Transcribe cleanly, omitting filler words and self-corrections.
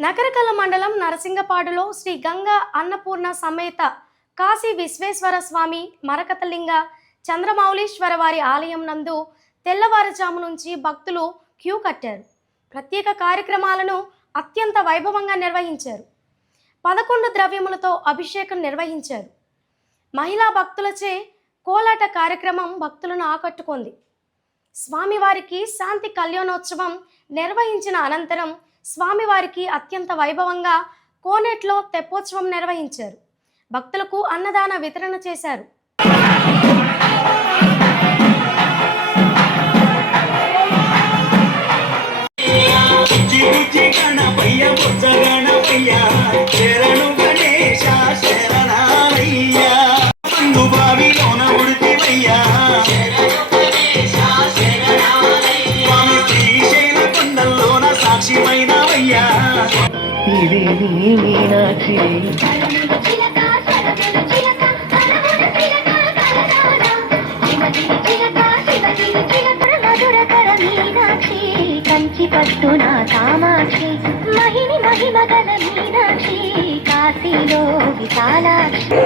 నకరకల్ల మండలం నరసింగపాడులో శ్రీ గంగా అన్నపూర్ణ సమేత కాశీ విశ్వేశ్వర స్వామి మరకతలింగ చంద్రమౌళీశ్వర వారి ఆలయం నందు తెల్లవారుజాము నుంచి భక్తులు క్యూ కట్టారు. ప్రత్యేక కార్యక్రమాలను అత్యంత వైభవంగా నిర్వహించారు. 11 ద్రవ్యములతో అభిషేకం నిర్వహించారు. మహిళా భక్తులచే కోలాట కార్యక్రమం భక్తులను ఆకట్టుకుంది. స్వామివారికి శాంతి కళ్యాణోత్సవం నిర్వహించిన అనంతరం స్వామివారికి అత్యంత వైభవంగా కోనేట్లో తెప్పోత్సవం నిర్వహించారు. భక్తులకు అన్నదాన వితరణ చేశారు. కంచి పట్టున కామాక్షి మహిని మహిమగల మీనాక్షి కాశీలో విశాలాక్షి.